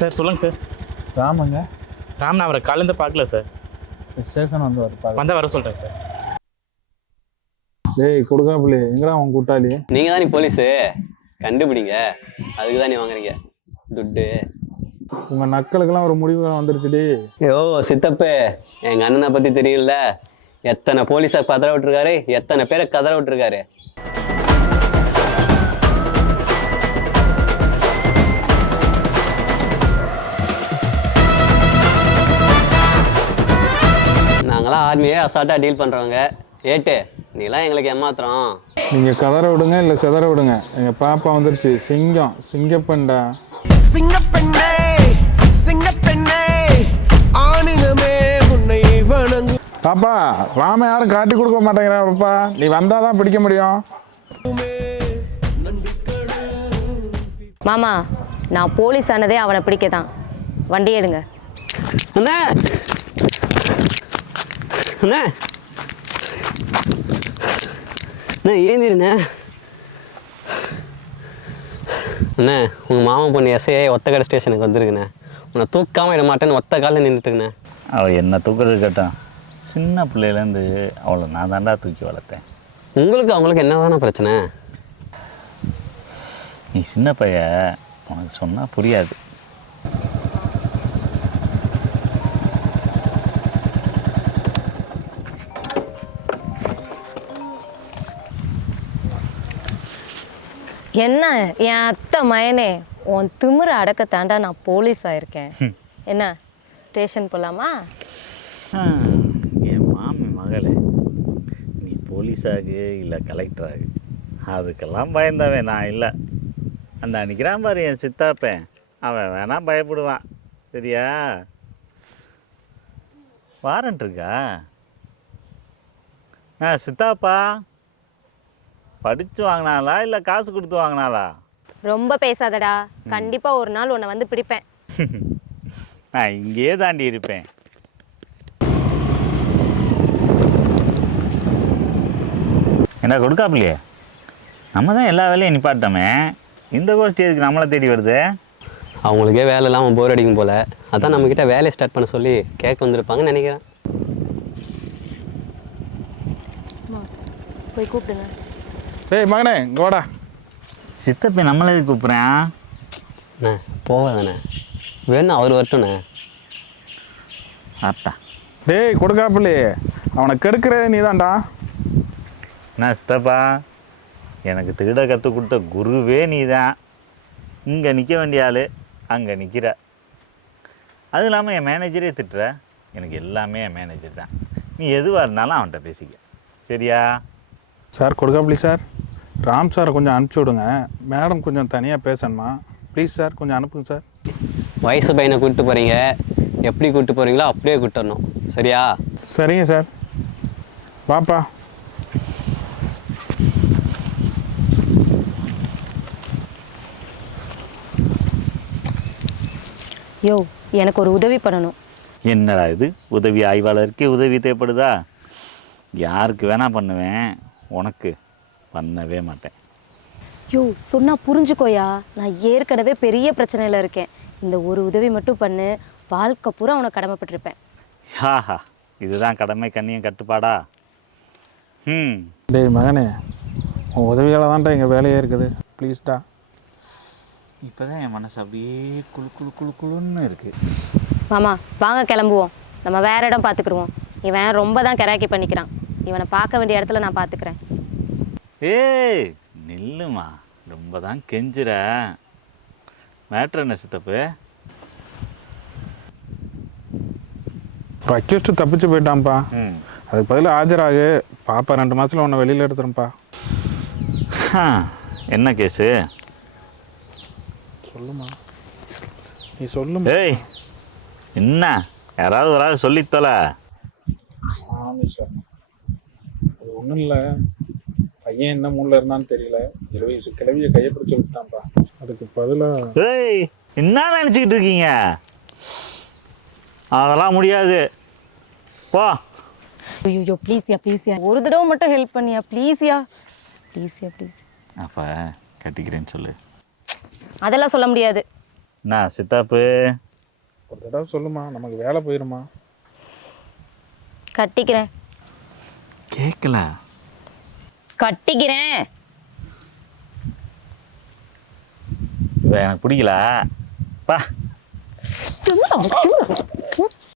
Sir சொல்லுங்கள் sir. ராமங்க. நான் அவரை காலேருந்து பார்க்கல சார். ஸ்டேஷன் வந்து வந்தால் வர சொல்கிறேன் சார். டேய் கொடுக்காப்புல எங்கடா உன் கூட்டாளி? நீங்கள் தான் நீ போலீஸு கண்டுபிடிங்க, அதுக்கு தான் நீ வாங்குறீங்க துட்டு. உங்கள் நக்களுக்கெல்லாம் ஒரு முடிவு வந்துருச்சுடி. ஐயோ சித்தப்பே, எங்கள் அண்ணனை பற்றி தெரியல, எத்தனை போலீஸை கதற விட்டுருக்காரு, எத்தனை பேரை கதற விட்டுருக்காரு. நாங்களாம் ஆர்மியே அசால்ட்டாக டீல் பண்ணுறவங்க. ஏட்டு நீலாம் எங்களுக்கு ஏமாத்துறோம். நீங்கள் கதற விடுங்க இல்லை செதற விடுங்க. எங்கள் பாப்பா வந்துருச்சு. சிங்கம் சிங்கப்பெண்டா. சிங்கப்பெண்ணே சிங்கப்பெண்ணே ஆணினமே உன்னை வணங்கு. பாப்பா ராம யாரும் காட்டி கொடுக்க மாட்டேங்கிறா. பாப்பா நீ வந்தால் தான் பிடிக்க முடியும். மாமா நான் போலீஸ் ஆனதே அவனை பிடிக்க தான். வண்டி எடுங்க. அண்ணா அண்ணா அண்ணா ஏந்திருண்ணே. அண்ணே உங்கள் மாமன் பொண்ணு எஸ்ஐ ஒத்தக்கடை ஸ்டேஷனுக்கு வந்துருக்குண்ணே. உன்னை தூக்காமல் விட மாட்டேன்னு ஒத்த காலில் நின்றுட்டுங்கண்ணே. அவள் என்ன தூக்குறது கேட்டான். சின்ன பிள்ளையிலேருந்து அவளை நான் தாண்டா தூக்கி வளர்த்தேன். உங்களுக்கு அவங்களுக்கு என்ன தானே பிரச்சனை? நீ சின்ன பைய, உனக்கு சொன்னால் புரியாது. என்ன என் அத்தை மயனே, உன் திமிர அடக்க தாண்டா நான் போலீஸ் ஆயிருக்கேன். என்ன ஸ்டேஷன் போகலாமா? என் மாமி மகளே, நீ போலீஸாகு இல்லை கலெக்டராகு, அதுக்கெல்லாம் பயந்தவன் நான் இல்லை. அந்த அன்றைக்கிறான் பாரு என் சித்தாப்பேன், அவன் வேணா பயப்படுவான். சரியா? வாரண்ட் இருக்கா? சித்தாப்பா படித்து வாங்கினாலா இல்லை காசு கொடுத்து வாங்கினாலா? ரொம்ப பேசாதடா, கண்டிப்பா ஒரு நாள் உன்னை வந்து பிடிப்பேன். நான் இங்கேயே தாண்டி இருப்பேன். என்ன கொடுக்காப்பிலையே, நம்ம தான் எல்லா வேலையும் நிப்பாட்டோமே. இந்த கோஷ்டி எதுக்கு நம்மளை தேடி வருது? அவங்களுக்கே வேலை இல்லாமல் போர் அடிக்கும் போல், அதான் நம்மக்கிட்ட வேலையை ஸ்டார்ட் பண்ண சொல்லி கேட்க வந்திருப்பாங்கன்னு நினைக்கிறேன். போய் கூப்பிடுங்க. ஏய் மகனே இங்கே வாடா. சித்தப்பை நம்மளே எதுக்கு கூப்பிட்றேன்? அண்ணே போகாதாண்ணே, வேணும் அவர் வரட்டுண்ணே. ஆட்டா. டேய் கொடுக்காப்புல அவனை கெடுக்கிறது நீ தான்டா. என்ன சித்தப்பா, எனக்கு திருட கற்றுக் கொடுத்த குருவே நீ தான். இங்கே நிற்க வேண்டிய ஆள் அங்கே நிற்கிற. அது இல்லாமல் என் மேனேஜரே திட்டுற. எனக்கு எல்லாமே என் மேனேஜர் தான். நீ எதுவாக இருந்தாலும் அவன்கிட்ட பேசிக்க. சரியா? சார் கொடுக்காப்புலி சார், ராம் சாரை கொஞ்சம் அனுப்பிச்சி விடுங்க. மேடம் கொஞ்சம் தனியாக பேசணுமா? ப்ளீஸ் சார் கொஞ்சம் அனுப்புங்க சார். வயசு பையனை கூப்பிட்டு போகிறீங்க, எப்படி கூப்பிட்டு போகிறீங்களோ அப்படியே கூப்பிட்டு சரியா? சரிங்க சார். வாப்பா. யோ எனக்கு ஒரு உதவி பண்ணணும். என்னடா இது, உதவி ஆய்வாளருக்கு உதவி தேவைப்படுதா? யாருக்கு வேணா பண்ணுவேன், உனக்கு பண்ணவே மாட்டேன். யோ சொன்னா புரிஞ்சுக்கோயா, நான் ஏற்கனவே பெரிய பிரச்சனையில் இருக்கேன். இந்த ஒரு உதவி மட்டும் பண்ணு, வாழ்க்கை பூரா உனக்கு கடமைப்பட்டிருப்பேன். ஹாஹா, இதுதான் கடமை கண்ணியம் கட்டுப்பாடா? டேய் மகனே, உன் உதவியால் தான்டா எங்கள் வேலையே இருக்குது. ப்ளீஸ்டா. இப்போ தான் என் மனசு அப்படியே குழு குழு குழு குழுன்னு இருக்குது. மாமா வாங்க கிளம்புவோம், நம்ம வேற இடம் பார்த்துக்குருவோம். இவன் ரொம்ப தான் கராக்கி பண்ணிக்கிறான். இவனை பார்க்க வேண்டிய இடத்துல நான் பார்த்துக்கிறேன். ஏய் நில்லுமா, ரொம்ப தான் கெஞ்சுற. மேட்ரு என்ன சித்தப்பு? அக்யூஸ்டு தப்பிச்சு போயிட்டான்ப்பா. அதுக்கு பதில் ஆஜராகு. பாப்பா 2 மாதத்தில் உன்னை வெளியில் எடுத்துருப்பா. என்ன கேஸு? சொல்லுமா, நீ சொல்லுமா. ஏய் என்ன, யாராவது ஒரு ஆள் சொல்லித்தல. ஆமாம் சார், அது ஒன்றும் இல்லை. பையன் என்ன மூணில் இருந்தான்னு தெரியல, 7 வயசு கிளவியை கையை பிடிச்சி விட்டான்ப்பா. அதுக்கு பதிலாக ஏய் என்ன நினச்சிக்கிட்டு இருக்கீங்க? அதெல்லாம் முடியாது, போ. ஐயோ ப்ளீஸ்யா ப்ளீஸ்யா, ஒரு தடவை மட்டும் ஹெல்ப் பண்ணியா ப்ளீஸ்யா ப்ளீஸ்யா ப்ளீஸ். அப்போ கட்டிக்கிறேன்னு சொல்லு. அதெல்லாம் சொல்ல முடியாது. நான் சித்தாப்பு ஒரு தடவை சொல்லுமா, நமக்கு வேலை போயிருமா? கட்டிக்கிறேன். கேட்கல. கட்டிக்கிறேன். எனக்கு பிடிக்கல. பா திமிரா, திமிரா.